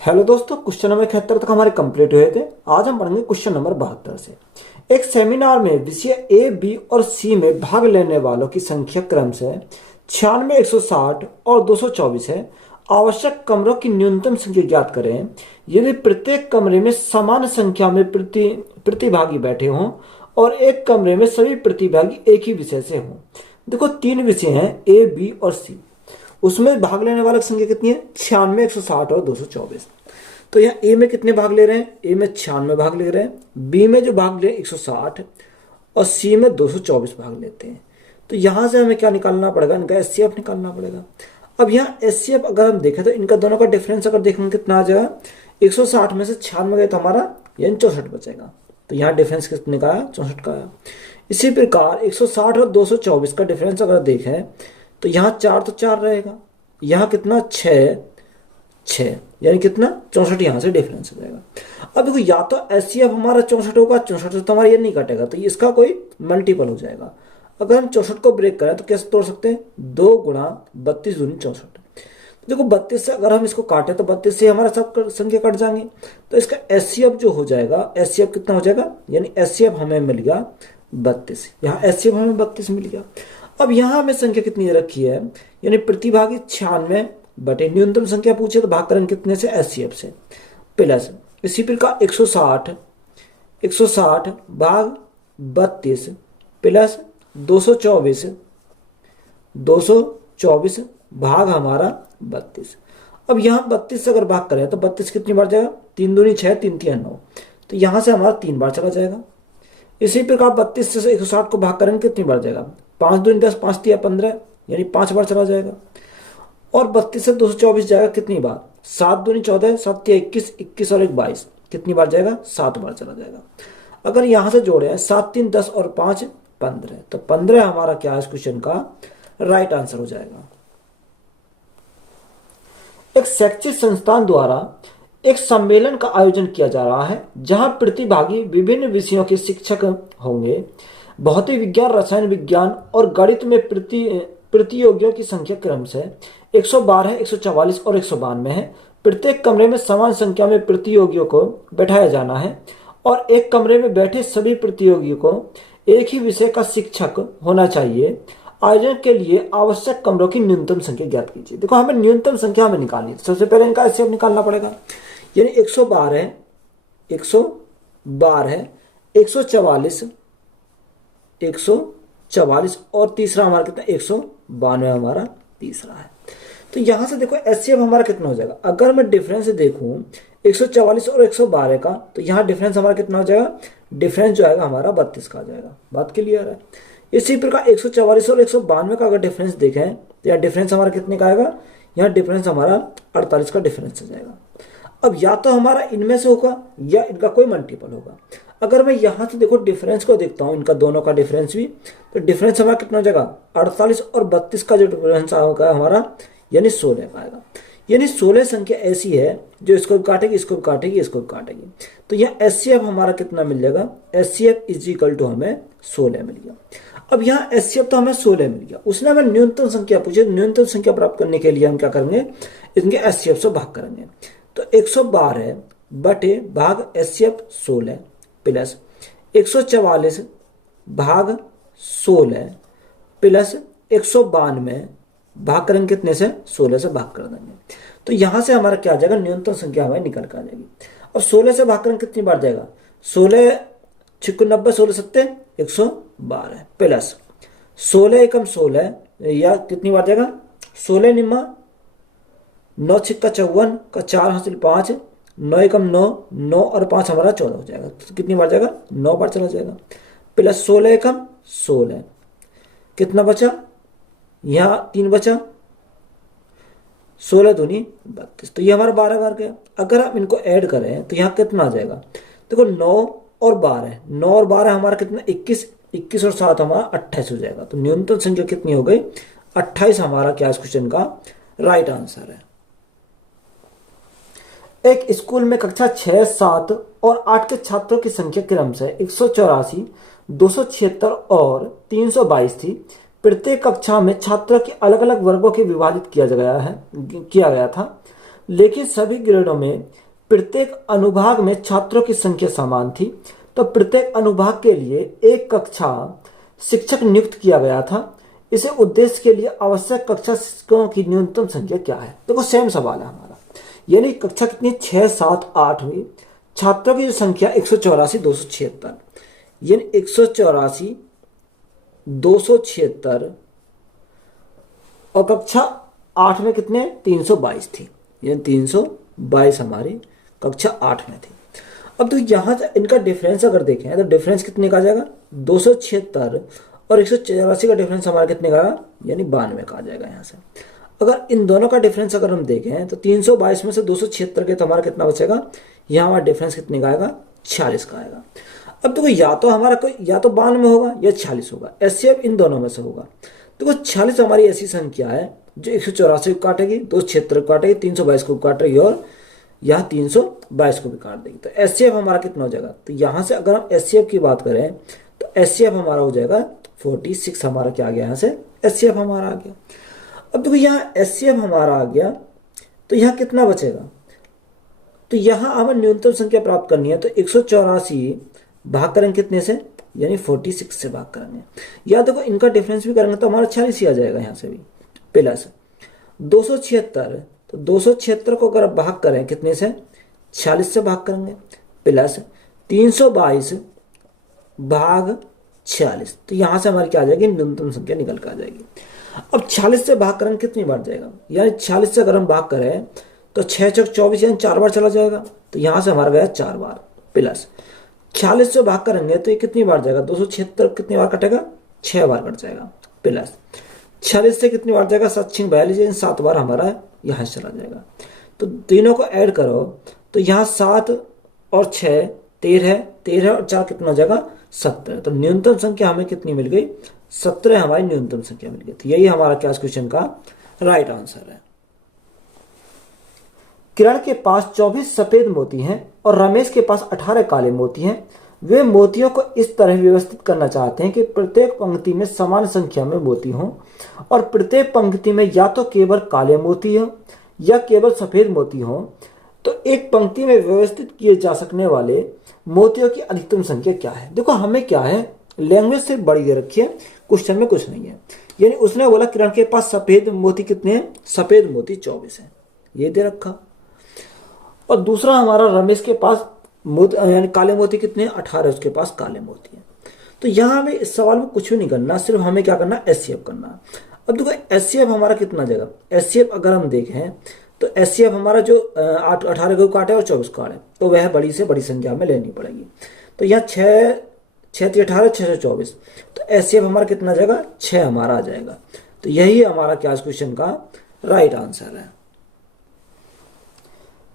Hello दोस्तों, question number 71 तक हमारे कंप्लीट हुए थे। आज हम पढ़ेंगे क्वेश्चन नंबर 72 से। एक सेमिनार में विषय ए, बी और सी में भाग लेने वालों की संख्या क्रम से 96, 160 और 224 है। आवश्यक कमरों की न्यूनतम संख्या ज्ञात करें। यदि प्रत्येक कमरे में समान संख्या में प्रतिभागी बैठे हों और एक कमरे में सभी प्रतिभागी एक ही विषय से हों। देखो, तीन विषय हैं, ए, बी और सी। उसमें भाग लेने वालों की संख्या कितनी है? 96, 160 और 224। तो यहाँ ए में कितने भाग ले रहे हैं? ए में 96 भाग ले रहे हैं, बी में जो भाग ले 160 और सी में 224 भाग लेते हैं। तो यहाँ से हमें क्या निकालना पड़ेगा? इनका एचसीएफ निकालना पड़ेगा। अब यहाँ एचसीएफ अगर हम देखें तो इनका दोनों का डिफरेंस अगर देखेंगे कितना आ जाएगा? 160 में से 96 गए तो हमारा यानी 64 बचेगा। तो यहाँ डिफरेंस कितने का आया? 64 का आया। इसी प्रकार 160 और 224 का डिफरेंस अगर देखें तो यहाँ 4 तो 4 रहेगा, यहाँ कितना 6 6 यानी कितना 64 यहाँ से डिफरेंस हो जाएगा। अब देखो, या तो एचसीएफ हमारा 64 होगा, 64 से तो हमारा ये नहीं कटेगा, तो इसका कोई मल्टीपल हो जाएगा। अगर हम 64 को ब्रेक करें तो कैसे तोड़ सकते हैं? 2 गुणा 32 दूनी 64। देखो, 32 से अगर हम इसको काटें तो 32 से हमारा सब संख्या कट जाएंगे। तो इसका एचसीएफ जो हो जाएगा, एचसीएफ कितना हो जाएगा? यानी एचसीएफ हमें मिल गया 32। यहाँ एचसीएफ हमें 32 मिल गया। अब यहाँ हमें संख्या कितनी रखी है? यानी प्रतिभागी 96 बटे न्यूनतम संख्या पूछे तो भाग करें कितने से? एचसीएफ से। प्लस इसी प्रकार 160 भाग 32 प्लस 224 भाग हमारा 32। अब यहाँ 32 से अगर भाग करें तो 32 कितनी बार जाएगा? 3 दूनी 6, 3 3 9। तो यहाँ से हमारा 3 बार चला जाएगा। इसी प्रकार 32 से 160 को भाग करेंगे कितनी बार जाएगा? 5 दूनी 10, 5 3 15 यानी 5 बार चला जाएगा। और 32 से 224 जाएगा कितनी बार? 7 दूनी 14, 7 3 21, 21 और 1 22। कितनी बार जाएगा? 7 बार चला जाएगा। अगर यहां से जोड़े 7 3 10 और 5 15, तो 15 हमारा क्या है इस क्वेश्चन का राइट आंसर हो जाएगा। एक शैक्षिक संस्थान द्वारा एक सम्मेलन का आयोजन किया जा रहा है जहां प्रतिभागी विभिन्न विषयों के शिक्षक होंगे। भौतिक विज्ञान, रसायन विज्ञान और गणित में प्रतियोगियों की संख्या क्रम से 112, 144 और 192 है। प्रत्येक कमरे में समान संख्या में प्रतियोगियों को बैठाया जाना है और एक कमरे में बैठे सभी प्रतियोगियों को एक ही विषय का शिक्षक होना चाहिए। आयोजन के लिए आवश्यक कमरों की न्यूनतम संख्या ज्ञात कीजिए। देखो, हमें न्यूनतम संख्या हमें निकालनी है। सबसे पहले इनका एचसीएफ निकालना पड़ेगा। यानी 112 144 144 और तीसरा हमारा कितना? 192 हमारा तीसरा है। तो यहां से देखो एचसीएफ हमारा कितना हो जाएगा? अगर मैं डिफरेंस देखूं 144 और 112 का, तो यहाँ डिफरेंस हमारा कितना हो जाएगा? डिफरेंस जो आएगा हमारा 32 का आ जाएगा। बात क्लियर है? इसी प्रकार 144 और 192 का अगर डिफरेंस देखें तो यहाँ डिफरेंस हमारा कितने का आएगा? यहाँ डिफरेंस हमारा 48 का डिफरेंस हो जाएगा। अब या तो हमारा इनमें से होगा या इनका कोई मल्टीपल होगा। अगर मैं यहां से देखो डिफरेंस को देखता हूं, इनका दोनों का डिफरेंस भी, तो डिफरेंस हमारा कितना हो जाएगा? 48 और 32 का जो डिफरेंस होगा हमारा यानी 16 का आएगा। यानी 16 संख्या ऐसी है जो इसको भी काटेगी, इसको भी काटेगी, इसको भी काटेगी। तो यहाँ एचसीएफ हमारा कितना मिल जाएगा? एचसीएफ इज इक्वल टू हमें 16 मिल गया। अब यहाँ एचसीएफ तो हमें 16 मिल गया, उसने हमें न्यूनतम संख्या पूछी। न्यूनतम संख्या प्राप्त करने के लिए हम क्या करेंगे? इनके एचसीएफ से भाग करेंगे। तो 112 बटे भाग एचसीएफ 16 प्लस 144 भाग 16 प्लस 192 भाग करेंगे कितने से? 16 से भाग कर देंगे। तो यहां से हमारा क्या आ जाएगा? न्यूनतम संख्या हमारी निकल कर आ जाएगी। और 16 से भाग करेंगे कितनी बार जाएगा? 16 6 90, 16 7 112 प्लस 16 एकम 16 या कितनी बार जाएगा? 16 निम्मा 9 6 54 का 4 हासिल 5, 9 एकम 9, 9 और 5 हमारा 14 हो जाएगा। तो कितनी बार जाएगा? 9 बार चला जाएगा। प्लस 16 एकम 16 कितना बचा? यहाँ 3 बचा, 16 दूनी 32। तो ये हमारा 12 बार गया। अगर हम इनको ऐड करें तो यहाँ कितना आ जाएगा? देखो 9 और 12, 9 और 12 हमारा कितना? 21, 21 और 7 हमारा 28 हो जाएगा। तो न्यूनतम संख्या कितनी हो गई? 28 हमारा क्या इस क्वेश्चन का राइट आंसर है। एक स्कूल में कक्षा 6, 7 और 8 के छात्रों की संख्या क्रम से 184, 276 और 322 थी। प्रत्येक कक्षा में छात्रों के अलग अलग वर्गों के विभाजित किया गया था। लेकिन सभी ग्रेडों में प्रत्येक अनुभाग में छात्रों की संख्या समान थी, तो प्रत्येक अनुभाग के लिए एक कक्षा शिक्षक नियुक्त किया गया था। इसे उद्देश्य के लिए आवश्यक कक्षा शिक्षकों की न्यूनतम संख्या क्या है? देखो सेम सवाल है हमारा, यानी कक्षा कितनी 6, 7, 8 हुई, छात्रों की जो संख्या 184 276, यानी 184 276 और कक्षा 8 में कितने 322 थी, यानी 322 हमारी कक्षा 8 में थी। अब तो यहाँ से इनका डिफरेंस अगर देखें तो डिफरेंस कितने का आ जाएगा 276 और 184 का डिफरेंस हमारा कितने का, यानी 92 का आ जाएगा। यहाँ से अगर इन दोनों का डिफरेंस अगर हम देखें तो 322 में से 276 के तो हमारा कितना बचेगा, यहाँ हमारा डिफरेंस कितने का आएगा 46 का आएगा। अब देखो या तो हमारा कोई या तो 92 होगा या 46 होगा, एचसीएफ इन दोनों में से होगा। देखो 46 हमारी ऐसी संख्या है जो 184 को काटेगी, 276 को काटेगी, 322 को काटेगी और यहाँ 322 को भी काट देगी। तो एचसीएफ हमारा कितना हो जाएगा, तो यहाँ से अगर हम एचसीएफ की बात करें तो एचसीएफ हमारा हो जाएगा 46। हमारा क्या आ गया, यहाँ से एचसीएफ हमारा आ गया। अब देखो यहाँ एचसीएफ हमारा आ गया तो यहाँ कितना बचेगा, तो यहाँ हमें न्यूनतम संख्या प्राप्त करनी है तो 184 भाग करेंगे कितने से, यानी 46 से भाग करेंगे। या देखो इनका डिफरेंस भी करेंगे तो हमारा 46 ही आ जाएगा यहाँ से भी, प्लस 276, तो 276 को अगर भाग करें कितने से 46 से भाग करेंगे, प्लस 322 भाग 46, तो यहाँ से हमारी क्या आ जाएगी, न्यूनतम संख्या निकल कर आ जाएगी। अब 46 से भाग करें कितनी बार जाएगा, यानी 46 से अगर हम भाग करें तो 6 चौक 24 यानी 4 बार चला जाएगा, तो यहाँ से हमारा गया 4 बार, प्लस 46 से भाग करेंगे तो ये कितनी बार जाएगा, 276 कितनी बार कटेगा 6 बार कट जाएगा, प्लस 46 से कितनी बार जाएगा 7 6 42 7 बार हमारा यहाँ से चला जाएगा। तो तीनों को ऐड करो तो यहाँ 7 और 6 13 और 4 कितना हो जाएगा 17। तो न्यूनतम संख्या हमें कितनी मिल गई, 17 हमारी न्यूनतम संख्या मिल गई। तो यही हमारा क्या क्वेश्चन का राइट आंसर है। किरण के पास 24 सफेद मोती हैं और रमेश के पास 18 काले मोती हैं। वे मोतियों को इस तरह व्यवस्थित करना चाहते हैं कि प्रत्येक पंक्ति में समान संख्या में मोती हों और प्रत्येक पंक्ति में या तो केवल काले मोती हो या केवल सफेद मोती हो। तो एक पंक्ति में व्यवस्थित किए जा सकने वाले मोतियों की अधिकतम संख्या क्या है। देखो हमें क्या है, लैंग्वेज सिर्फ बड़ी दे रखी है, क्वेश्चन में कुछ नहीं है। यानी उसने बोला किरण के पास सफेद मोती कितने हैं, सफेद मोती 24 हैं, ये दे रखा। और दूसरा हमारा रमेश के पास यानी काले मोती कितने हैं, 18 उसके पास काले मोती हैं। तो यहाँ हमें इस सवाल में कुछ भी नहीं करना, सिर्फ हमें क्या करना, एचसीएफ करना। अब देखो एचसीएफ हमारा कितना जाएगा, एचसीएफ अगर हम देखें तो एचसीएफ हमारा जो 18 को काटे और 24 को काटे तो वह बड़ी से बड़ी संख्या में लेनी पड़ेगी। तो यहाँ 6 18 624, तो एचसीएफ हमारा कितना जाएगा 6 हमारा आ जाएगा। तो यही हमारा क्या क्वेश्चन का राइट आंसर है।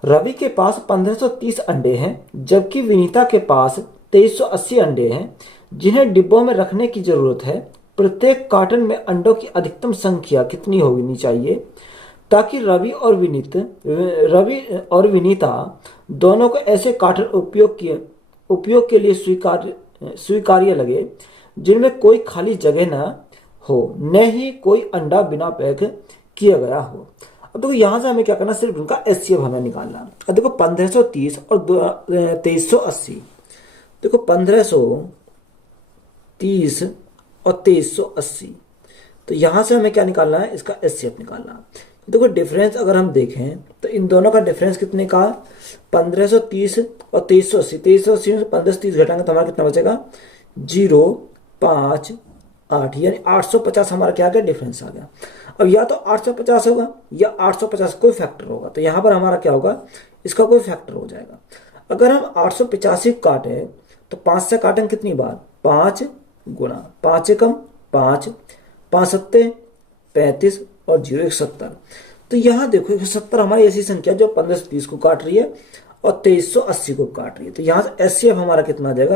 रवि के पास 1530 अंडे हैं जबकि विनीता के पास 2380 अंडे हैं जिन्हें डिब्बों में रखने की जरूरत है। प्रत्येक कार्टन में अंडों की अधिकतम संख्या कितनी होनी चाहिए ताकि रवि और विनीता दोनों को ऐसे कार्टन उपयोग के लिए स्वीकार्य लगे जिनमें कोई खाली जगह न हो, न ही कोई अंडा बिना पैक किया गया हो। अब देखो यहाँ से हमें क्या करना, सिर्फ उनका एचसीएफ हमें निकालना। अब देखो 1530 और 2380, देखो 1530 और 2380, तो यहाँ से हमें क्या निकालना है, इसका एचसीएफ निकालना। देखो डिफरेंस अगर हम देखें तो इन दोनों का डिफरेंस कितने का, 1530 और 2380। 2380 में 1530 घटाएंगे तो हमारा कितना बचेगा 058, यानी 850 हमारा क्या आ गया, डिफरेंस आ गया। अब या तो 850 होगा या 850 कोई फैक्टर होगा, तो यहाँ पर हमारा क्या होगा, इसका कोई फैक्टर हो जाएगा। अगर हम 885 काटें तो 5 से काटें कितनी बार, 5 गुणा 5 कम 5, 5 सत्ते 35 और 0 170। तो यहाँ देखो 170 हमारी ऐसी संख्या जो 1530 को काट रही है और 2380 को काट रही है। तो यहाँ से एचसीएफ हमारा कितना आ जाएगा,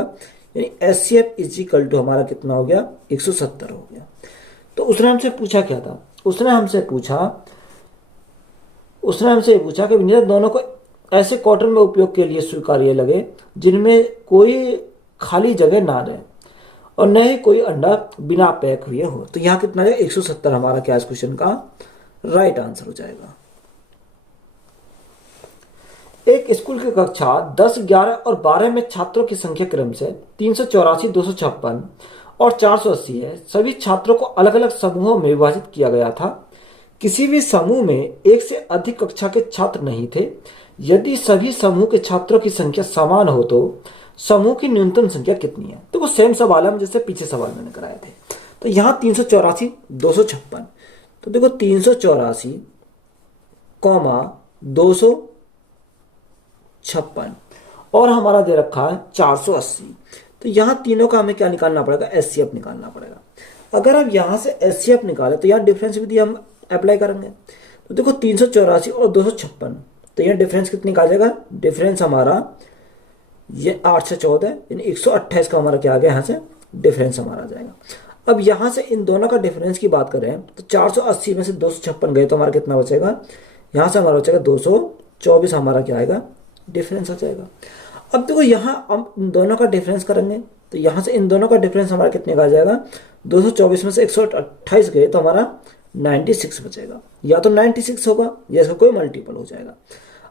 यानी एचसीएफ इज इक्वल टू हमारा कितना हो गया 170 हो गया। तो उसने हमसे पूछा क्या था, उसने हमसे पूछा कि विनीता दोनों को ऐसे कॉटन में उपयोग के लिए स्वीकार्य लगे जिनमें कोई खाली जगह ना रहे और न ही कोई अंडा बिना पैक हुए हो। तो यहाँ कितना है 170 हमारा क्या इस क्वेश्चन का राइट आंसर हो जाएगा। एक स्कूल की कक्षा 10, 11 और 12 में छात्रों की संख्या क्रम से 384, 256 और 480 है। सभी छात्रों को अलग अलग समूहों में विभाजित किया गया था। किसी भी समूह में एक से अधिक कक्षा के छात्र नहीं थे। यदि सभी समूह के छात्रों की संख्या समान हो तो समूह की न्यूनतम संख्या कितनी है? तो वो सेम सवाल है जैसे पीछे सवाल मैंने कराए थे। तो यहाँ 384, 256, तो देखो 384 कॉमा 256 और हमारा दे रखा है 480। तो यहाँ तीनों का हमें क्या निकालना पड़ेगा? एचसीएफ निकालना पड़ेगा। अगर हम यहाँ से एचसीएफ निकाले तो यहाँ डिफरेंस विधि हम अप्लाई करेंगे। तो देखो 384 और 256, तो यहाँ डिफरेंस कितनी का आ जाएगा? डिफरेंस हमारा ये 8 से 14 यानी 128 का हमारा क्या आ गया? यहाँ से डिफरेंस हमारा आ जाएगा। अब यहाँ से इन दोनों का डिफरेंस की बात करें तो 480 में से 256 गए तो हमारा कितना बचेगा? यहाँ से हमारा बचेगा 224 हमारा क्या आएगा? डिफरेंस आ जाएगा। अब देखो यहाँ हम इन दोनों का डिफरेंस करेंगे तो यहाँ से इन दोनों का डिफरेंस हमारा कितने का आ जाएगा? 224 में से 128 गए तो हमारा 96 बचेगा। या तो 96 होगा या इसका कोई मल्टीपल हो जाएगा।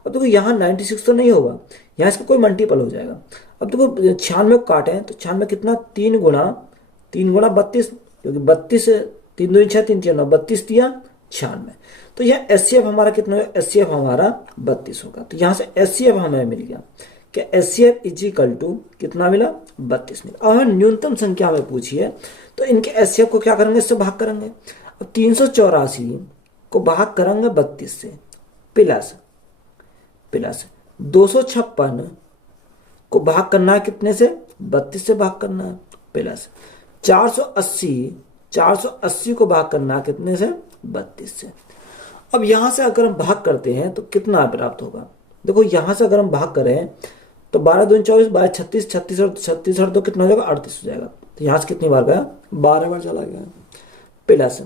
अब देखो यहाँ 96 तो नहीं होगा, यहाँ इसका कोई मल्टीपल हो जाएगा। अब देखो 96 को काटें तो 96 कितना? 3 गुणा 32, क्योंकि 32 3 दूनी 6, 3 9, 32 दिया 96। तो यह एचसीएफ हमारा कितना होगा? एचसीएफ हमारा 32 होगा। तो यहाँ से एचसीएफ हमें मिल गया कि एचसीएफ इज इक्वल टू कितना मिला? 32 मिला। अब हमें न्यूनतम संख्या हमें पूछी है तो इनके एचसीएफ को क्या करेंगे? इससे भाग करेंगे। अब 384 को भाग करेंगे 32 से प्लस 256 को भाग करना है कितने से? 32 से भाग करना है प्लस 480 को भाग करना है कितने से? 32 से। अब यहां से अगर हम भाग करते हैं तो कितना प्राप्त होगा? देखो यहां से अगर हम भाग करें तो 12 दूनी 24, 22 36, 36 और 36 और 2 कितना हो जाएगा? 38 हो जाएगा। तो यहां से कितनी बार गया? 12 बार चला गया। प्लस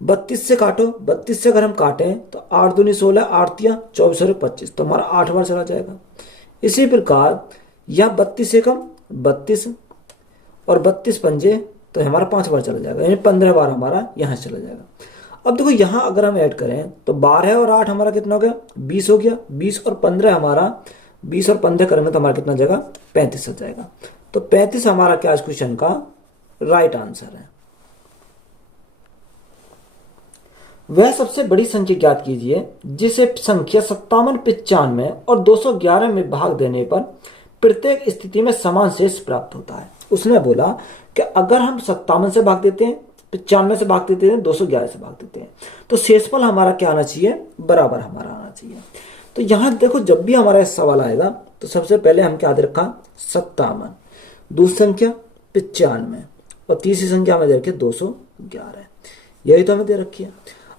32 से काटो, 32 से अगर हम काटें तो 8 दूनी 16, 8 तिया 24 और 25, तो हमारा 8 बार चला जाएगा। इसी प्रकार यह 32 से कम 32 और 32 पंजे तो हमारा 5 बार चला जाएगा, यानी 15 बार हमारा यहाँ चला जाएगा। अब देखो यहाँ अगर हम ऐड करें तो 12 और 8 हमारा कितना हो गया? 20 हो गया। 20 और 15 हमारा 20 और 15 करेंगे तो हमारा कितना जाएगा? 35 हो जाएगा। तो 35 हमारा क्या इस क्वेश्चन का राइट आंसर है। वह सबसे बड़ी संख्या ज्ञात कीजिए जिसे संख्या 57, 95 और 211 में भाग देने पर प्रत्येक स्थिति में समान शेष प्राप्त होता है। उसने बोला कि अगर हम 57 से भाग देते हैं, 95 से भाग देते हैं, 211 से भाग देते हैं, तो शेषफल हमारा क्या आना चाहिए? बराबर हमारा आना चाहिए। तो यहां देखो जब भी हमारा सवाल आएगा तो सबसे पहले हम क्या दे रखा? 57, दूसरी संख्या 95 और तीसरी संख्या हमें दे रखी 211, यही तो हमें दे रखी है।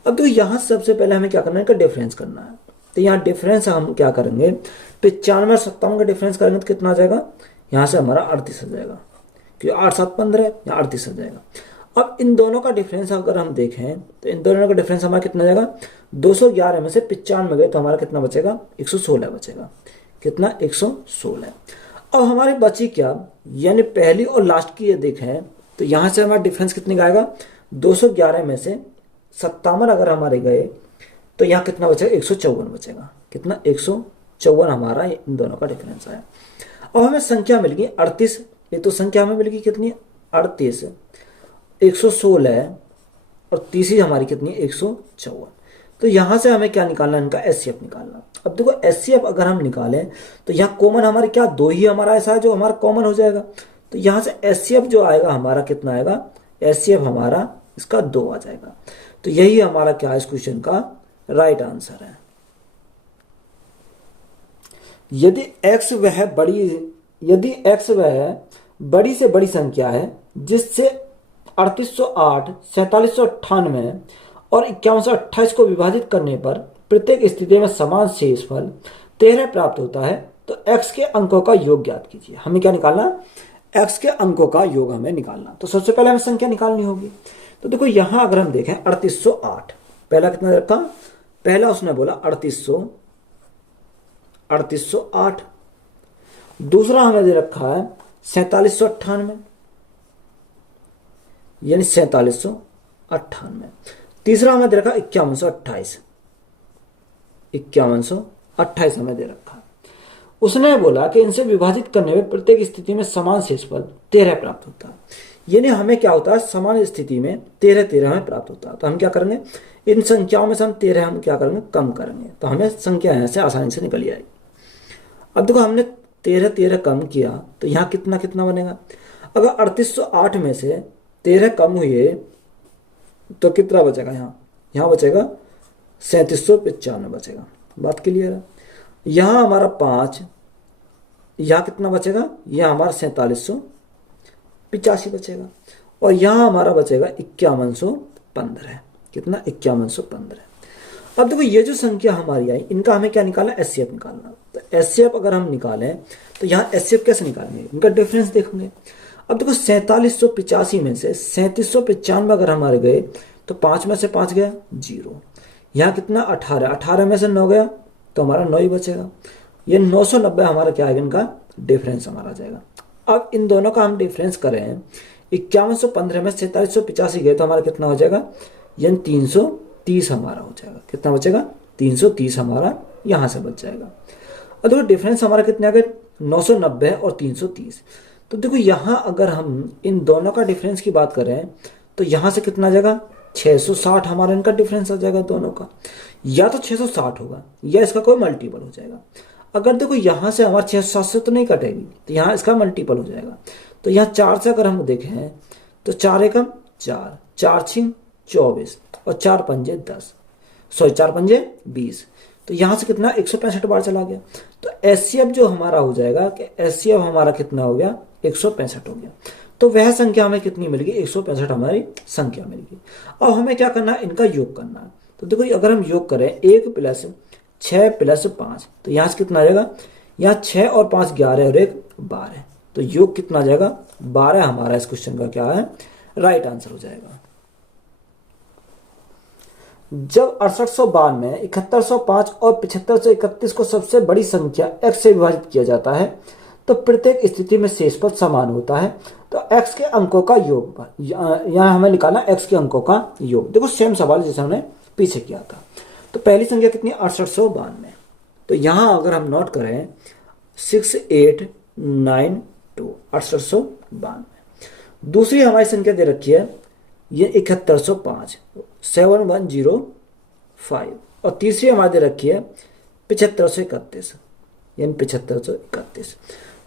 अब देखो यहाँ सबसे पहले हमें क्या करना है? इनका डिफरेंस करना है। तो यहाँ डिफरेंस हम क्या करेंगे? 95 और 57 का डिफरेंस करेंगे तो कितना आ जाएगा? यहाँ से हमारा 38 आ जाएगा, क्योंकि 8 7 15 है, यहाँ 38 आ जाएगा। अब इन दोनों का डिफरेंस अगर हम देखें तो इन दोनों का डिफरेंस हमारा कितना आ जाएगा? 211 में से 95 गए तो हमारा कितना बचेगा? 116 बचेगा। कितना? 116। अब हमारी बची क्या? यानी पहली और लास्ट की ये देखें तो यहाँ से हमारा डिफरेंस कितने का आएगा? 211 में से 57 अगर हमारे गए तो यहाँ कितना बचेगा? 154 बचेगा। कितना? 154 हमारा इन दोनों का डिफरेंस आया। अब हमें संख्या मिल गई 38। ये तो संख्या हमें मिल गई कितनी? 38, 116 और तीसरी हमारी कितनी? 154। तो यहाँ से हमें क्या निकालना? इनका एचसीएफ निकालना। अब देखो एचसीएफ अगर हम निकालें तो यहाँ कॉमन हमारे क्या? 2 ही हमारा ऐसा है जो हमारा कॉमन हो जाएगा। तो यहाँ से एचसीएफ जो आएगा हमारा कितना आएगा? एचसीएफ हमारा इसका 2 आ जाएगा। तो यही हमारा क्या है? इस क्वेश्चन का राइट आंसर है। यदि x वह बड़ी से बड़ी संख्या है जिससे 3808, 4798 और 5128 को विभाजित करने पर प्रत्येक स्थिति में समान शेषफल 13 प्राप्त होता है, तो x के अंकों का योग ज्ञात कीजिए। हमें क्या निकालना? x के अंकों का योग हमें निकालना। तो सबसे पहले हमें संख्या निकालनी होगी। तो देखो यहां अगर हम देखें 3808, पहला कितना रखा? पहला उसने बोला 3808। दूसरा हमें दे रखा है 4798, यानी 4798। तीसरा हमें दे रखा 5128 हमें दे रखा। उसने बोला कि इनसे विभाजित करने में प्रत्येक स्थिति में समान शेषफल 13 प्राप्त होता है। यानी हमें क्या होता है, समान स्थिति में 13 हमें प्राप्त होता है। तो हम क्या करेंगे, इन संख्याओं में से हम 13 हम क्या करेंगे, कम करेंगे, तो हमें संख्या यहाँ से आसानी से निकल आएगी। अब देखो हमने 13 कम किया तो यहाँ कितना कितना बनेगा। अगर 3808 में से 13 कम हुए तो कितना बचेगा, यहाँ बचेगा 3795 बचेगा। बात क्लियर है। यहाँ हमारा 5, यहाँ कितना बचेगा, यहाँ हमारा 4785 बचेगा। और यहाँ हमारा बचेगा 5115। कितना, 5115। अब देखो ये जो संख्या हमारी आई, इनका हमें क्या निकालना, एचसीएफ निकालना। तो एचसीएफ अगर हम निकालें तो यहाँ एचसीएफ कैसे निकालेंगे, इनका डिफरेंस देखेंगे। अब देखो 4785 में से 3795 अगर हमारे गए तो 5 में से 5 गया 0। यहाँ कितना 18 में से 9 गया तो हमारा 9 ही बचेगा। ये 990 हमारा क्या आएगा, इनका डिफरेंस हमारा आ जाएगा। अब इन दोनों का हम डिफरेंस करें, 5115 में 4785 गए तो हमारा कितना हो जाएगा, यानी 330 हमारा हो जाएगा। कितना बचेगा, 330 हमारा यहाँ से बच जाएगा। और देखो डिफरेंस हमारा कितना आ गया, 990 और 330। तो देखो यहाँ अगर हम इन दोनों का डिफरेंस की बात करें तो यहाँ से कितना आ जाएगा, 660 हमारा इनका डिफरेंस आ जाएगा दोनों का। या तो 660 होगा या इसका कोई मल्टीपल हो जाएगा। अगर देखो यहाँ से हमारा 660 से तो नहीं कटेगी, तो यहाँ इसका मल्टीपल हो जाएगा। तो यहाँ 4 से अगर हम देखें तो 4 एकम 4, 4 छिंग 24 और 4 पंजे 10, 4 पंजे 20। तो यहाँ से कितना 165 बार चला गया। तो एचसीएफ जो हमारा हो जाएगा कि एचसीएफ हमारा कितना हो गया, 165 हो गया। तो वह संख्या हमें कितनी मिलेगी, 165 हमारी संख्या मिलेगी। अब हमें क्या करना है, इनका योग करना है। तो देखो अगर हम योग करें 1 + 6 + 5 तो यहाँ से कितना आ जाएगा, यहाँ 6 और 5 11 और 1 12। तो योग कितना आ जाएगा, 12 हमारा इस क्वेश्चन का क्या है, राइट आंसर हो जाएगा। जब 6892, 7105 और 7531 को सबसे बड़ी संख्या x से विभाजित किया जाता है तो प्रत्येक स्थिति में शेषफल समान होता है। तो x के अंकों का योग, यहाँ हमें निकालना x के अंकों का योग। देखो सेम सवाल जैसे हमने पीछे किया था। तो पहली संख्या कितनी है, 6892। तो यहाँ अगर हम नोट करें 6892, 6892। दूसरी हमारी संख्या दे रखी है ये 7105, 7105। और तीसरी हमारी दे रखी है 7531, यानी 7531।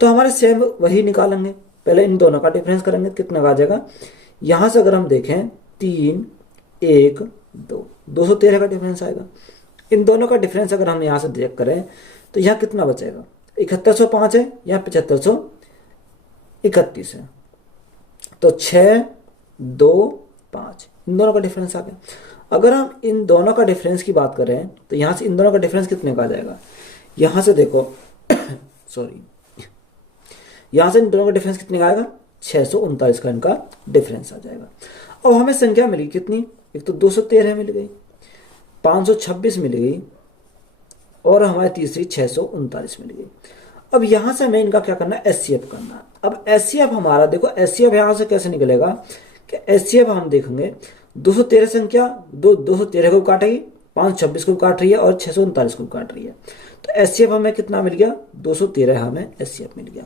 तो हमारे सेम वही निकालेंगे। पहले इन दोनों का डिफरेंस करेंगे, कितना आ जाएगा। यहाँ से अगर हम देखें 3 1 2, 213 का डिफरेंस आएगा। इन दोनों का डिफरेंस अगर हम यहाँ से देख करें तो यहाँ कितना बचेगा, 7105 है, यहाँ 7531 है। तो 6 2 5 इन दोनों का डिफरेंस आ गया। अगर हम इन दोनों का डिफरेंस की बात करें तो यहाँ से इन दोनों का डिफरेंस कितने का आ जाएगा, यहाँ से देखो सॉरी, यहाँ से इन दोनों का डिफरेंस कितने का आएगा, 639 का इनका डिफरेंस आ जाएगा। अब हमें संख्या मिली कितनी, एक तो 213 मिल गई, 526 मिल गई और हमारी तीसरी 639 मिल गई। अब यहाँ से हमें इनका क्या करना है, एचसीएफ करना है। अब एचसीएफ हमारा देखो, एचसीएफ यहाँ से कैसे निकलेगा कि एचसीएफ हम देखेंगे 213 संख्या 213 को काटेगी, 526 को काट रही है और 639 को काट रही है। तो एचसीएफ हमें कितना मिल गया, 213 हमें एचसीएफ मिल गया।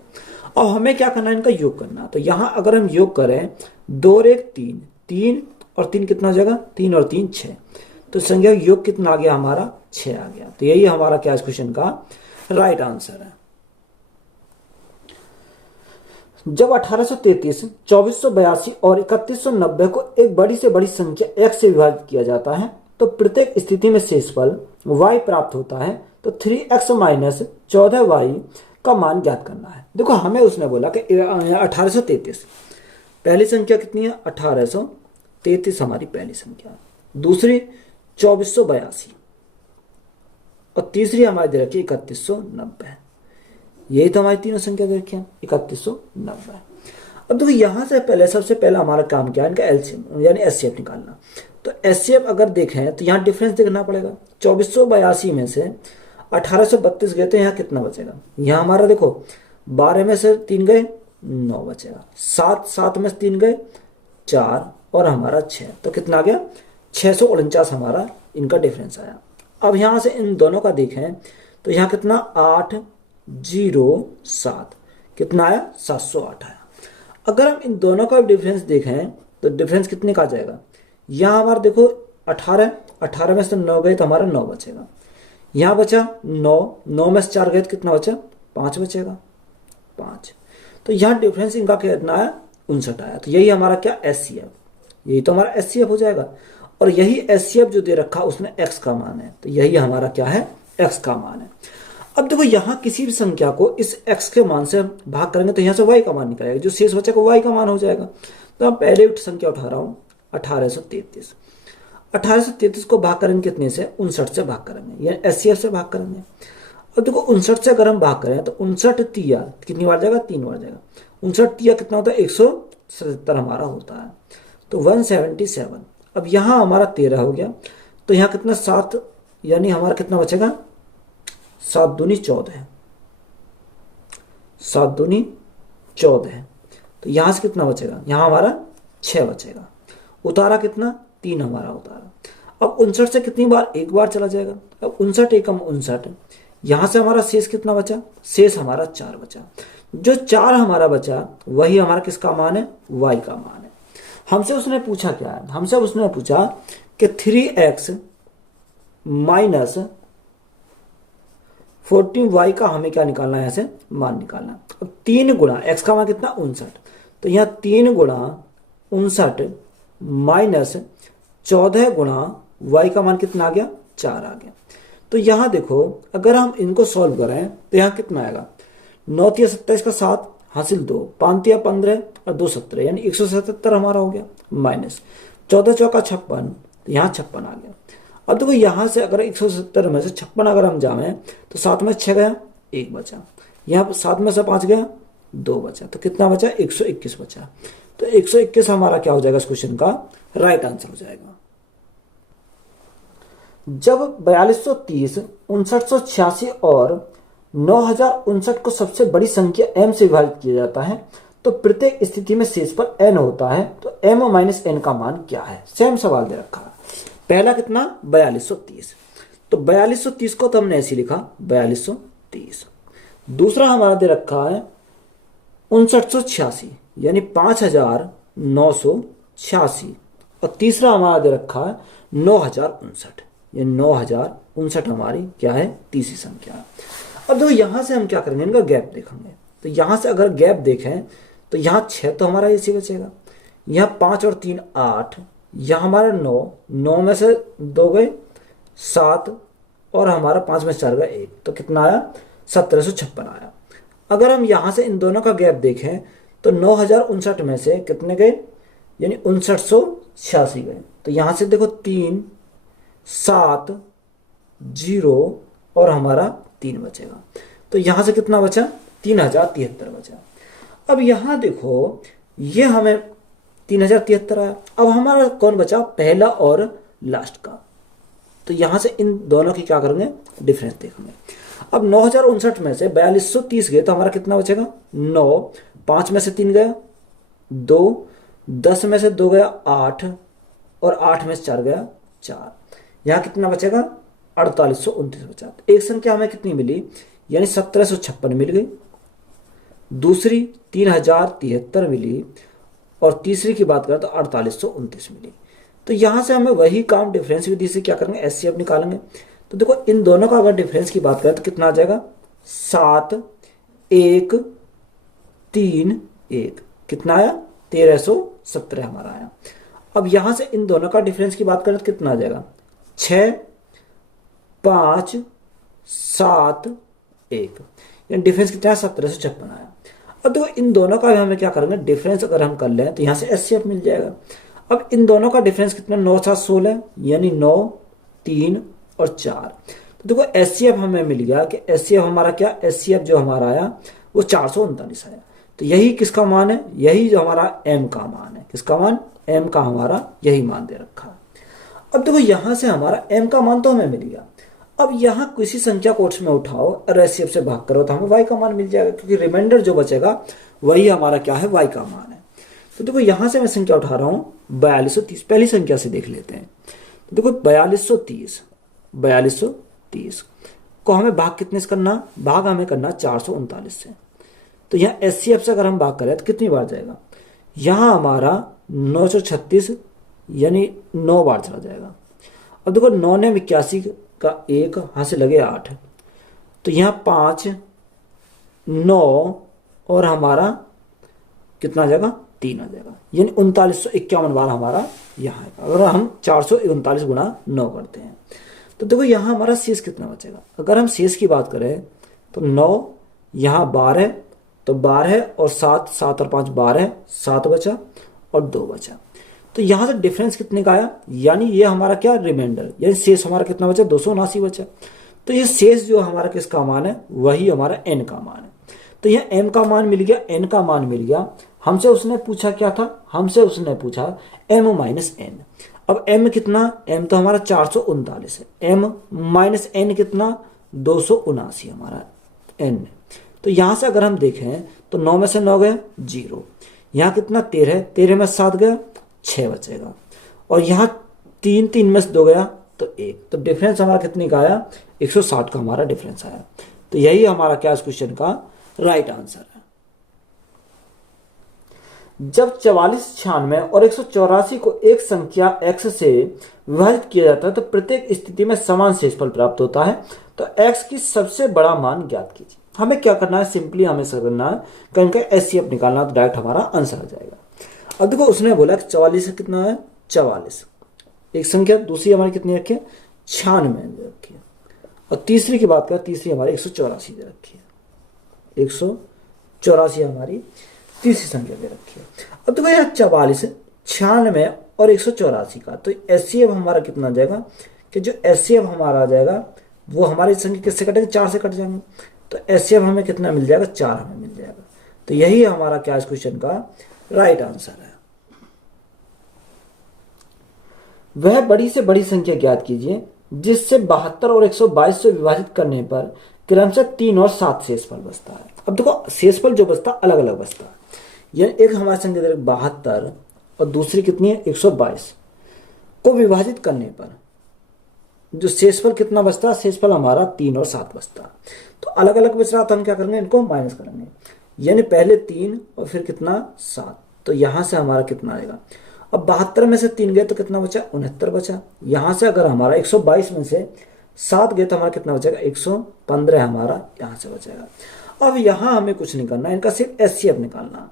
अब हमें क्या करना है, इनका योग करना। तो यहाँ अगर हम योग करें 2 और 1 3, 3 और 3 कितना हो जाएगा, 3 और 3 6। तो संख्या योग कितना आ गया हमारा, 6 आ गया। तो यही हमारा क्या इस क्वेश्चन का राइट आंसर है। जब 1833, 2482 और 3190 को एक बड़ी से बड़ी संख्या x से विभाजित किया जाता है तो प्रत्येक स्थिति में शेषफल y प्राप्त होता है। तो 3x - 14y का मान ज्ञात करना है। देखो हमें उसने बोला कि 1833 पहली संख्या कितनी है, 1833 हमारी पहली संख्या, दूसरी 2482 और तीसरी हमारी दे रखी 3190। यही तो हमारी तीनों संख्या दे रखी है 3190। अब देखो यहाँ से पहले सबसे पहला हमारा काम क्या है, इनका एलसीएम यानी एचसीएफ निकालना। तो एचसीएफ अगर देखें तो यहाँ डिफरेंस देखना पड़ेगा। 2482 में से 1832 गए तो यहाँ कितना बचेगा, यहाँ हमारा देखो 12 में से 3 गए 9 बचेगा, 7 में से 3 गए 4 और हमारा 6, तो कितना आ गया 649 हमारा इनका डिफरेंस आया। अब यहाँ से इन दोनों का देखें तो यहाँ कितना 8 707, कितना आया 708 आया। अगर हम इन दोनों का डिफरेंस देखें तो डिफरेंस कितने का आ जाएगा, यहाँ हमारा देखो 18 में से 9 गए तो हमारा 9 बचेगा, यहाँ बचा 9 में से 4 गए तो कितना बचा 5 बचेगा 5। तो यहाँ डिफरेंस इनका कितना आया 59 आया। तो यही हमारा क्या एचसीएफ, यही तो हमारा एचसीएफ हो जाएगा। और यही एचसीएफ जो दे रखा उसमें एक्स का मान है, तो यही हमारा क्या है एक्स का मान है। अब देखो यहाँ किसी भी संख्या को इस x के मान से भाग करेंगे तो यहाँ से y का मान निकलेगा, जो शेष बचेगा y का मान हो जाएगा। तो हम पहले संख्या उठा रहा हूँ 1833 को भाग करेंगे कितने से 59 से भाग करेंगे, यानी एचसीएफ से भाग करेंगे। अब देखो 59 से अगर हम भाग करें तो 59 तिया कितनी बार जाएगा 3 बार जाएगा, 59 तिया कितना होता है 177 हमारा होता है, तो 177। अब यहाँ हमारा 13 हो गया, तो यहाँ कितना 7, यानी हमारा कितना बचेगा 7 दूनी 14, 7 दूनी 14। तो यहाँ से कितना बचेगा, यहाँ हमारा 6 बचेगा, उतारा कितना 3 हमारा उतारा। अब 59 से कितनी बार एक बार चला जाएगा, अब 59 एकम 59, यहाँ से हमारा शेष कितना बचा, शेष हमारा 4 बचा। जो 4 हमारा बचा वही हमारा किसका मान है y का मान है। हमसे उसने पूछा क्या है, हमसे उसने पूछा कि 3x माइनस 14y का हमें क्या निकालना है, यहाँ से मान निकालना। अब 3 गुणा x का मान कितना 59, तो यहाँ 3 गुणा 59 माइनस 14 गुणा y का मान कितना आ गया 4 आ गया। तो यहाँ देखो अगर हम इनको सॉल्व करें तो यहाँ कितना आएगा 9 तिया 27 का 7 हासिल 2, 5 तिया 15 और 2 17, यानी 177 हमारा हो गया, माइनस 14 चौका 56, तो यहाँ 56 आ गया। अब देखो यहाँ से अगर 170 में से 56 अगर हम जाएं तो 7 में 6 गया 1 बचा, यहाँ 7 में से 5 गया 2 बचा, तो कितना बचा 121 बचा। तो 121 हमारा क्या हो जाएगा इस क्वेश्चन का राइट आंसर हो जाएगा। जब 4230, 5986 और 9059 को सबसे बड़ी संख्या m से विभाजित किया जाता है तो प्रत्येक स्थिति में शेष पर n होता है, तो m माइनस n का मान क्या है। सेम सवाल दे रखा है। पहला कितना 4230, तो 4230 को तो हमने ऐसे लिखा 4230। दूसरा हमारा दे रखा है 5986 यानी 5986, और तीसरा हमारा दे रखा है 9059, ये 9059 हमारी क्या है तीसरी संख्या है। अब देखो यहां से हम क्या करेंगे इनका गैप देखेंगे, तो यहां से अगर गैप देखें तो यहाँ 6 तो हमारा ऐसे बचेगा, यहाँ 5 और 3 8, यहाँ हमारा 9 में से 2 गए 7 और हमारा 5 में से 4 गए 1, तो कितना आया 1756 आया। अगर हम यहाँ से इन दोनों का गैप देखें तो 9059 में से कितने गए, यानी 5986 गए, तो यहाँ से देखो 3 7 0 और हमारा 3 बचेगा, तो यहाँ से कितना बचा 3073 बचा। अब यहाँ देखो ये हमें 3073 आया। अब हमारा कौन बचा पहला और लास्ट का, तो यहाँ से इन दोनों की क्या करेंगे डिफरेंस देखेंगे। अब 9059 में से 4230 गए तो हमारा कितना बचेगा 9, 5 में से 3 गया 2, 10 में से 2 गया 8 और 8 में से 4 गया 4, यहाँ कितना बचेगा 4829 बचा। एक संख्या हमें कितनी मिली, यानी 1756 मिल गई, दूसरी 3073 मिली और तीसरी की बात करें तो 4829 मिली। तो यहाँ से हमें वही काम डिफरेंस विधि से क्या करेंगे एचसीएफ निकालेंगे। तो देखो इन दोनों का अगर डिफरेंस की बात करें तो कितना आ जाएगा 7 1 3 1, कितना आया 1317 हमारा आया। अब यहाँ से इन दोनों का डिफरेंस की बात करें तो कितना आ जाएगा 6 5 7 1, यानी डिफरेंस कितना है 1756 आया। अब देखो इन दोनों का हमें क्या करेंगे डिफरेंस अगर हम कर लें तो यहाँ से एचसीएफ मिल जाएगा। अब इन दोनों का डिफरेंस कितना 9 7 16, यानी 9 3 और 4, तो देखो एचसीएफ हमें मिल गया कि एचसीएफ हमारा क्या एचसीएफ जो हमारा आया वो 439 आया। तो यही किसका मान है, यही जो हमारा m का मान है, किसका मान m का हमारा यही मान दे रखा है। अब देखो यहां से हमारा m का मान तो हमें मिल गया। अब यहाँ किसी संख्या को में उठाओ और एचसीएफ से भाग करो तो हमें y का मान मिल जाएगा, क्योंकि रिमाइंडर जो बचेगा वही हमारा क्या है y का मान है। तो देखो यहां से मैं संख्या उठा रहा हूं 4230, पहली संख्या से देख लेते हैं। तो देखो 4230 को हमें भाग कितने से करना, भाग हमें करना 439 से। तो यहाँ एचसीएफ से अगर हम भाग करें तो कितनी बार जाएगा, यहाँ हमारा 936 यानी 9 बार चला जाएगा। अब देखो 9 ने 81 का 1 यहाँ से लगे 8, तो यहाँ 5 9 और हमारा कितना आ जाएगा 3 आ जाएगा, यानी 3951 बार हमारा यहाँ है। अगर हम 439 गुणा 9 करते हैं तो देखो यहाँ हमारा शेष कितना बचेगा। अगर हम शेष की बात करें तो 9 यहाँ 12 तो 12 और 7 7 और 5 12 7 बचा और 2 बचा। तो यहाँ से डिफरेंस कितने का आया, यानी ये हमारा क्या रिमाइंडर, यानी शेष हमारा कितना बचा 279 बचा। तो ये शेष जो हमारा किसका मान है, वही हमारा n का मान है। तो यहाँ m का मान मिल गया, n का मान मिल गया। हमसे उसने पूछा क्या था, हमसे उसने पूछा m माइनस n। अब m कितना, m तो हमारा 439 है, m माइनस n कितना 279 हमारा n। तो यहाँ से अगर हम देखें तो 9 में से 9 गया 0, यहाँ कितना 13, 13 में 7 गया 6 बचेगा, और यहाँ 3 3 में से 2 गया तो 1। तो डिफरेंस हमारा कितने का आया, 160 का हमारा डिफरेंस आया। तो यही हमारा क्या इस क्वेश्चन का राइट आंसर है। जब 44, 96 और 184 को एक संख्या x से विभाजित किया जाता है तो प्रत्येक स्थिति में समान शेषफल प्राप्त होता है। तो x की सबसे बड़ा मान ज्ञात कीजिए। हमें क्या करना है, सिंपली हमें करना है कहीं का एचसीएफ निकालना, तो डायरेक्ट हमारा आंसर आ जाएगा। अब देखो उसने बोला कि 44 कितना है 44 एक संख्या, दूसरी हमारी कितनी रखी है 96 रखी है, और तीसरी की बात करें तीसरी हमारी 184 दे रखी है, 184 हमारी तीसरी संख्या दे रखी है। अब देखो यहाँ 44 96 और 184 का, तो एचसीएफ हमारा कितना आ जाएगा कि जो एचसीएफ हमारा आ जाएगा वो हमारी संख्या किससे कटेंगे 4 से कट जाएंगे। तो एचसीएफ हमें कितना मिल जाएगा 4 हमें मिल जाएगा। तो यही हमारा क्या इस क्वेश्चन का राइट आंसर है। वह बड़ी से बड़ी संख्या ज्ञात कीजिए जिससे 72 और 122 से विभाजित करने पर क्रमशः 3 और 7 शेषफल बचता है। अब देखो शेषफल जो बचता अलग अलग बचता है, यह एक हमारी संख्या 72 और दूसरी कितनी है 122 को विभाजित करने पर जो शेषफल कितना बचता है, शेषफल हमारा 3 और 7 बचता है। तो अलग अलग बच रहा, तो हम क्या करेंगे इनको माइनस करेंगे, यानी पहले 3 और फिर कितना 7। तो यहां से हमारा कितना आएगा, अब 72 में से 3 गए तो कितना बचा 69 बचा। यहां से अगर हमारा 122 में से 7 गए तो हमारा कितना बचेगा 115 हमारा यहां से बचेगा। अब यहां हमें कुछ नहीं करना, इनका सिर्फ एचसीएफ निकालना।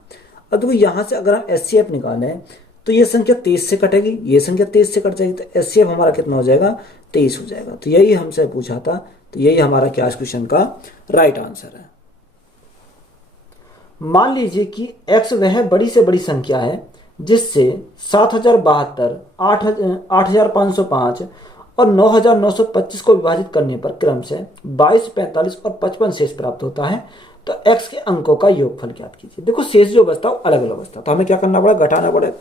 अब देखो यहां से अगर हम एचसीएफ निकालें तो ये संख्या 23 से कटेगी, ये संख्या 23 से कट जाएगी, तो एचसीएफ हमारा कितना हो जाएगा 23 हो जाएगा। तो यही हमसे पूछा था, तो यही हमारा क्या इस क्वेश्चन का राइट आंसर है। मान लीजिए कि x वह बड़ी से बड़ी संख्या है जिससे 7072, 8505 और 9925 को विभाजित करने पर क्रम से 22, 45 और 55 शेष प्राप्त होता है। तो x के अंकों का योगफल ज्ञात कीजिए। देखो शेष जो बचता है अलग अलग बचता है, तो हमें क्या करना पड़ेगा, घटाना पड़ेगा।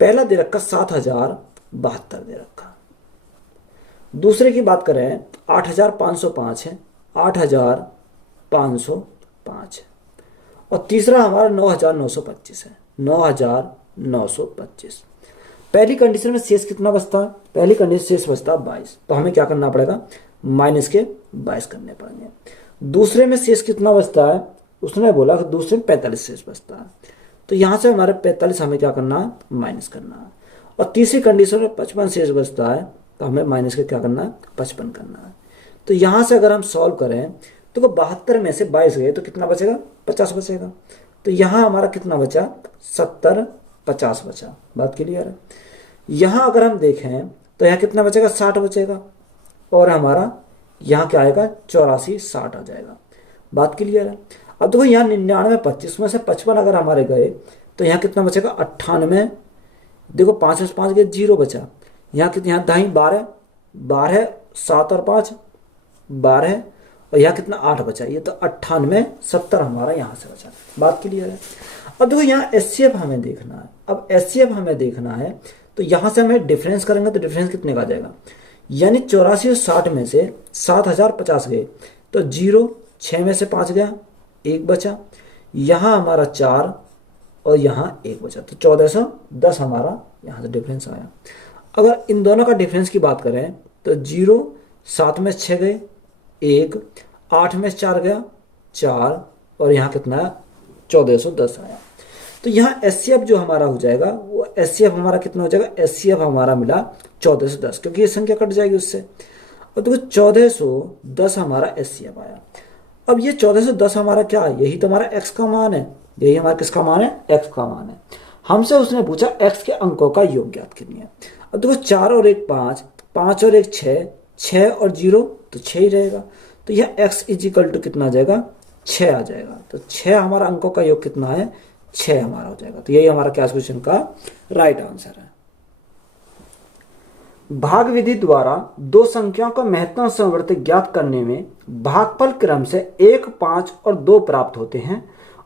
पहला दे रखा 7072 दे रखा, दूसरे की बात करें 8505 है, 8505 है, और तीसरा हमारा 9925 है, 9925। पहली कंडीशन में शेष कितना बचता है, पहली कंडीशन शेष बचता है 22, तो हमें क्या करना पड़ेगा माइनस के 22 करने पड़ेंगे। दूसरे में शेष कितना बचता है, उसने बोला कि दूसरे में 45 शेष बचता है, तो यहां से हमारे 45 हमें क्या करना है माइनस करना है। और तीसरी कंडीशन में 55 शेष बचता है, तो हमें माइनस के क्या करना है 55 करना है। तो यहां से अगर हम सॉल्व करें तो 72 में से 22 गए तो कितना बचेगा 50 बचेगा। तो यहां हमारा कितना बचा 70 50 बचा, बात क्लियर है। यहां अगर हम देखें तो यहाँ कितना बचेगा 60 बचेगा, और हमारा यहाँ क्या आएगा 84 60 आ जाएगा, बात क्लियर है। अब देखो यहाँ 99 25 में से 55 अगर हमारे गए तो यहाँ कितना बचेगा 98। देखो 5 में से 5 गए 0 बचा, यहाँ कितने यहाँ दाई 12 12 7 और 5 12, और यहाँ कितना 8 बचा, ये तो 98 70 हमारा यहाँ से बचा, बात क्लियर है। अब देखो यहाँ एचसीएफ हमें देखना है। अब एचसीएफ हमें देखना है तो यहाँ से हमें डिफरेंस करेंगे तो डिफरेंस कितने का आ जाएगा, यानी 84 और 60 में से 7050 गए तो 0, 6 में से 5 गया 1 बचा, यहाँ हमारा 4 और यहाँ 1 बचा, तो 1410 हमारा यहाँ से डिफरेंस आया। अगर इन दोनों का डिफरेंस की बात करें तो 0 7 में 6 गए 1, 8 में 4 गया 4, और यहाँ कितना है 1410 आया। तो यहाँ एचसीएफ जो हमारा हो जाएगा वो एचसीएफ हमारा कितना हो जाएगा, एचसीएफ हमारा मिला 1410, क्योंकि ये संख्या कट जाएगी उससे। और देखो 1410 हमारा एचसीएफ आया। अब ये 1410 हमारा क्या है, यही तो हमारा एक्स का मान है, यही हमारा किसका मान है, एक्स का मान है। हमसे उसने पूछा एक्स के अंकों का योग ज्ञात कीजिए। अब देखो 4 और 1 5, 5 और 1 6, 6 और 0 तो 6 ही रहेगा। तो यह x इजिकल टू कितना आ जाएगा, 6 आ जाएगा। तो 6 हमारा अंकों का योग कितना है, 6 हमारा हो जाएगा। तो यही हमारा क्या क्वेश्चन का राइट आंसर है। भाग विधि द्वारा दो संख्याओं का महत्तम समवर्ती ज्ञात करने में भागफल क्रम से 1, 5 और 2 प्राप्त होते हैं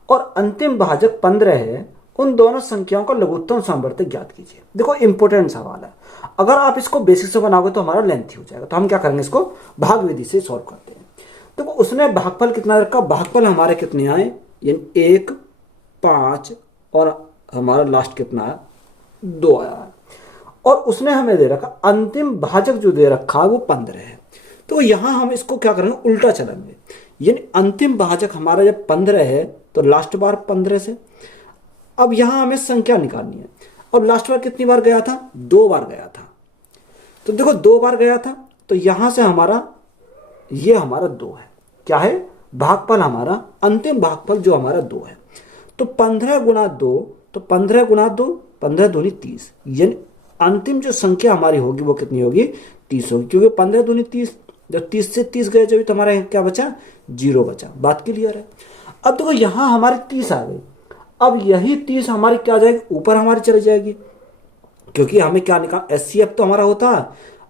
और अंतिम भाजक 15 है। उन दोनों संख्याओं का लघुत्तम समवर्ती ज्ञात कीजिए। देखो इंपॉर्टेंट सवाल है, अगर आप इसको बेसिक से बनाओगे तो हमारा लेंथी हो जाएगा। तो हम क्या करेंगे, इसको भाग विधि से सॉल्व करते हैं। देखो उसने भागफल कितना रखा, भागफल हमारे कितने आए, यानी 1, 5 और हमारा लास्ट कितना है 2 आया है। और उसने हमें दे रखा अंतिम भाजक जो दे रखा है वो 15 है। तो यहां हम इसको क्या करेंगे, उल्टा चलेंगे, यानी अंतिम भाजक हमारा जब 15 है तो लास्ट बार 15 से। अब यहां हमें संख्या निकालनी है, और लास्ट बार कितनी बार गया था, 2 बार गया था। तो देखो 2 बार गया था, तो यहां से हमारा ये हमारा 2 है, क्या है भागफल हमारा, अंतिम भागफल जो हमारा 2 है। तो 15 गुणा 2, तो 15 गुणा 2, 15 दूनी 30, यानी अंतिम जो संख्या हमारी होगी वो कितनी होगी, 30 होगी, क्योंकि 15 दूनी 30, जब 30 से 30 गए जब तो हमारा क्या बचा, 0 बचा। बात क्लियर है। अब देखो यहां हमारी 30 आ गई, अब यही 30 हमारी क्या जाएगी, ऊपर हमारी चली जाएगी, क्योंकि हमें क्या निकाल, एचसीएफ तो हमारा होता है।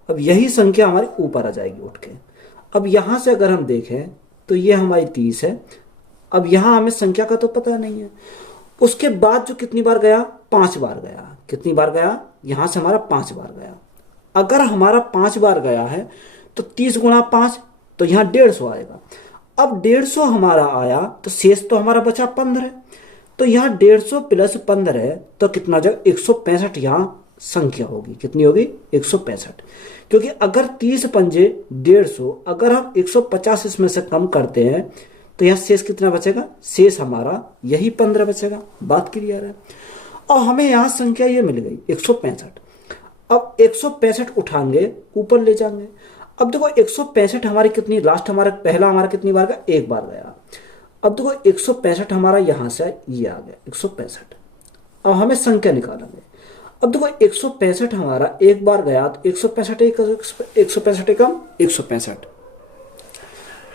अब यही संख्या हमारी ऊपर आ जाएगी उठ के। अब यहां से अगर हम देखें तो ये हमारी 30 है। अब यहां हमें संख्या का तो पता नहीं है। उसके बाद जो कितनी बार गया, 5 बार गया। कितनी बार गया, यहां से हमारा 5 बार गया। अगर हमारा 5 बार गया है तो 30 गुणा 5, तो यहां 150 आएगा। अब 150 हमारा आया तो शेष तो हमारा बचा 15। तो यहाँ 150 प्लस 15 तो कितना जाएगा, 165 यहाँ संख्या होगी। कितनी होगी, 165। क्योंकि अगर 30 पंजे 150, अगर हम 150 इसमें से कम करते हैं तो यहाँ शेष कितना बचेगा, शेष हमारा यही 15 बचेगा। बात क्लियर है। और हमें यहाँ संख्या ये मिल गई 165। अब 165 उठाएंगे ऊपर ले जाएंगे। अब देखो 165 हमारी कितनी, लास्ट हमारा पहला हमारा कितनी बार गया, 1 बार गया। अब देखो 165 हमारा यहां से ये आ गया 165। अब हमें संख्या निकालेंगे। अब देखो 165 हमारा 1 बार गया तो 165 एकम 165,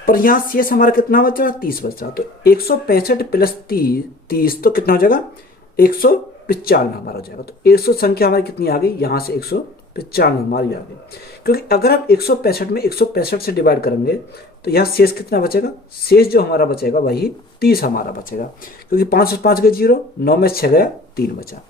पर यहां शेष हमारा कितना बचा, 30 बचा। तो 165 प्लस 30 तो कितना हो जाएगा, 195 हमारा हो जाएगा। तो 100 संख्या हमारी कितनी आ गई, यहां से 195 हमारी आ गई। क्योंकि अगर हम 165 में 165 से डिवाइड करेंगे तो यहाँ शेष कितना बचेगा, शेष जो हमारा बचेगा वही 30 हमारा बचेगा। क्योंकि 5 से 5 गए 0, 9 में 6 गया 3 बचा।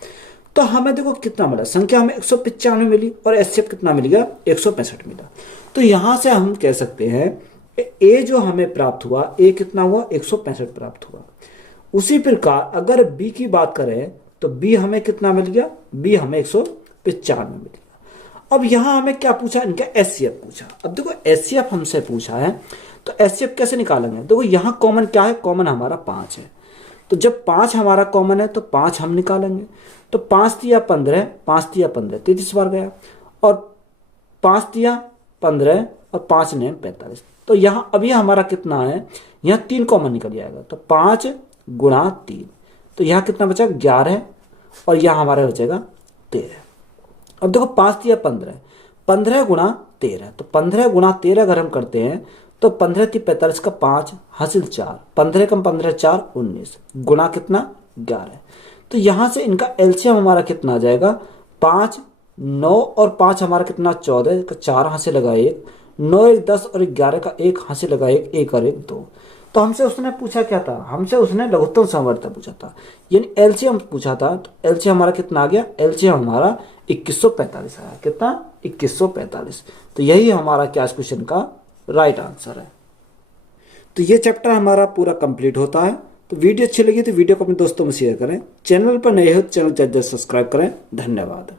तो हमें देखो कितना मिला, संख्या हमें 195 मिली और एचसीएफ कितना मिल गया, 165 मिला। तो यहां से हम कह सकते हैं ए जो हमें प्राप्त हुआ, ए कितना हुआ, 165 प्राप्त हुआ। उसी प्रकार अगर बी की बात करें तो बी हमें कितना मिल गया, बी हमें 195 मिल गया। अब यहां हमें क्या पूछा, इनका एचसीएफ पूछा। अब देखो एचसीएफ हमसे पूछा है तो एचसीएफ कैसे निकालेंगे। देखो यहां कॉमन क्या है, कॉमन हमारा 5 है। तो जब 5 हमारा कॉमन है तो 5 हम निकालेंगे। तो 5 दिया 15, 5 दिया 15, 33 बार गया। और 5 दिया 15 और 5 ने 45। तो यहां अभी हमारा कितना है, यहां 3 कॉमन निकल जाएगा। तो 5 गुणा 3, तो यहां कितना बचा, 11, और यहां हमारा बचेगा 13। अब देखो 5 दिया 15, 15 गुणा 13, तो 15 गुणा 13 अगर हम करते हैं तो 15 थी 45 का 5 हासिल 4, 15 कम 15 4 19, गुणा कितना 11। तो यहां से इनका एलसीएम हमारा कितना आ जाएगा, 5, 9 और 5 हमारा कितना 14 का 4 हासिल लगा 1, 9 1 10 और 11 का 1 हासिल लगा 1, 1 और 1 2। तो हमसे उसने पूछा क्या था, हमसे उसने लघुत्तम समवर्ती पूछा था, यानी एलसीएम पूछा था। तो एलसीएम हमारा कितना आ गया, एलसीएम हमारा 2145 आया। कितना, 2145। तो यही हमारा क्या क्वेश्चन का राइट आंसर है। तो ये चैप्टर हमारा पूरा कंप्लीट होता है। तो वीडियो अच्छी लगी तो वीडियो को अपने दोस्तों में शेयर करें। चैनल पर नए हो तो चैनल जल्द सब्सक्राइब करें। धन्यवाद।